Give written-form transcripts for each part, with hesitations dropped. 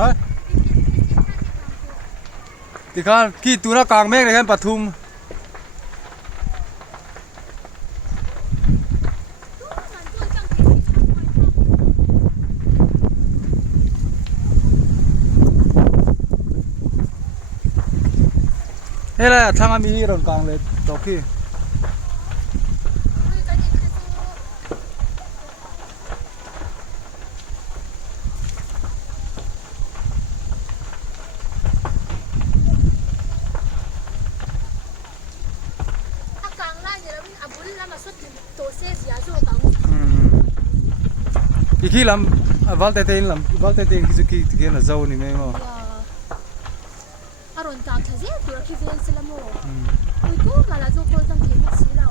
ฮะที่ข้ากี่ตัวน่ะกลางเมฆเลยกันปทุมนี่แหละทางมีรถกลางเลยดอกที่อีกที่ลำวัลเตเตนลำวัลเตเตนคิดกี่ที่น่ะเจ้านี่ไม่มาอารมณ์จากเจ้าตัวคิดเองสิละโมคุยกูมาแล้วจูโคจังเขียนสิเรา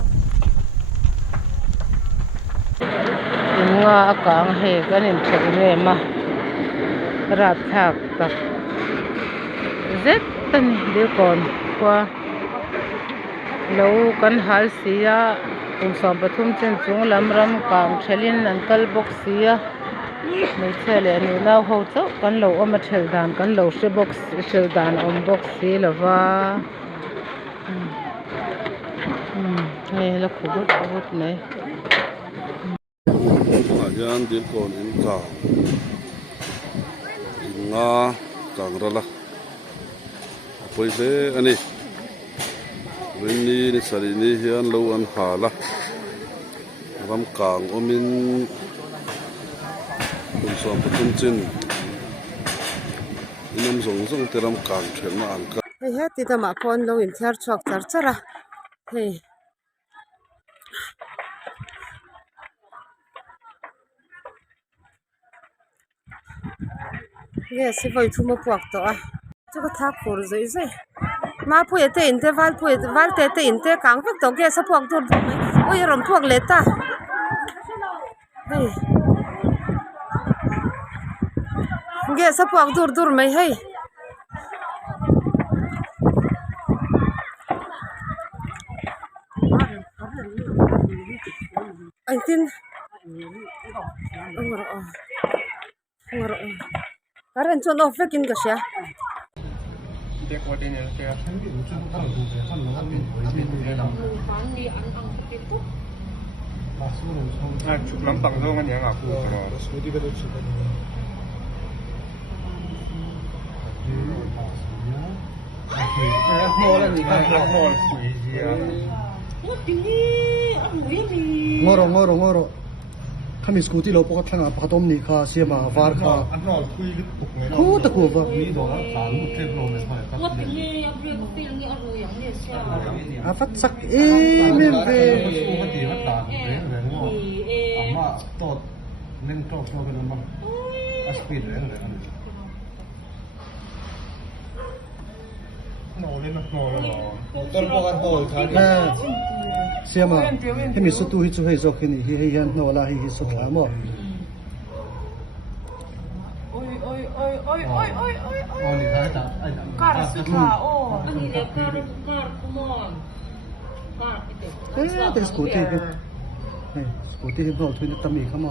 งาอากางเฮกันอินเทอร์เนมารัดทักตักเจ็ดตันเดียวก่อนกว่าเรากันหาเสียอุสามปฐุมเชนจุงลำรำกางเชลินนันกัลบ็อกเสียไม่ใช่เลยนี่เราเขาเจ้ากันเราเอามาเชลดานกันเราเชลดานอมบ็อกเสียละว่านี่เราขุดอาวุธไหนyan din kon in ka nga kang rala apoi se ani rinni ni sari ni hian lo an hala ram kang omin kun som patum chin inam zong zong teram kang thel ma an ka hei he ti tama phone lo in thar chhuak char chara hei nghe sẽ voi thu một quạt to à chú có tháp phổ rồi rồi mà phơi tê in tê val tê in tê căng phức to nghe sắp quạt thôi ôi rồng quạt lết ta hey nghe sắp quạt dur mày hey anh tin Karena contoh fakin kasih. Lampang tu kan yang aku. Ngoro. Kami skuti lo pokat tanga patom ni kha siama var kha khu ta ku ba a fat sak e mem ve amma tot nen tok no kan ma aspid re no len no ton pokat to kha siama hemi sutu hi chu hei zok hi hi hian no la hi su thla mo oi ni ta ta ai da Kar su thla o ani le kar come on kar ite te scooty hi scooty hi no thui ta mi khama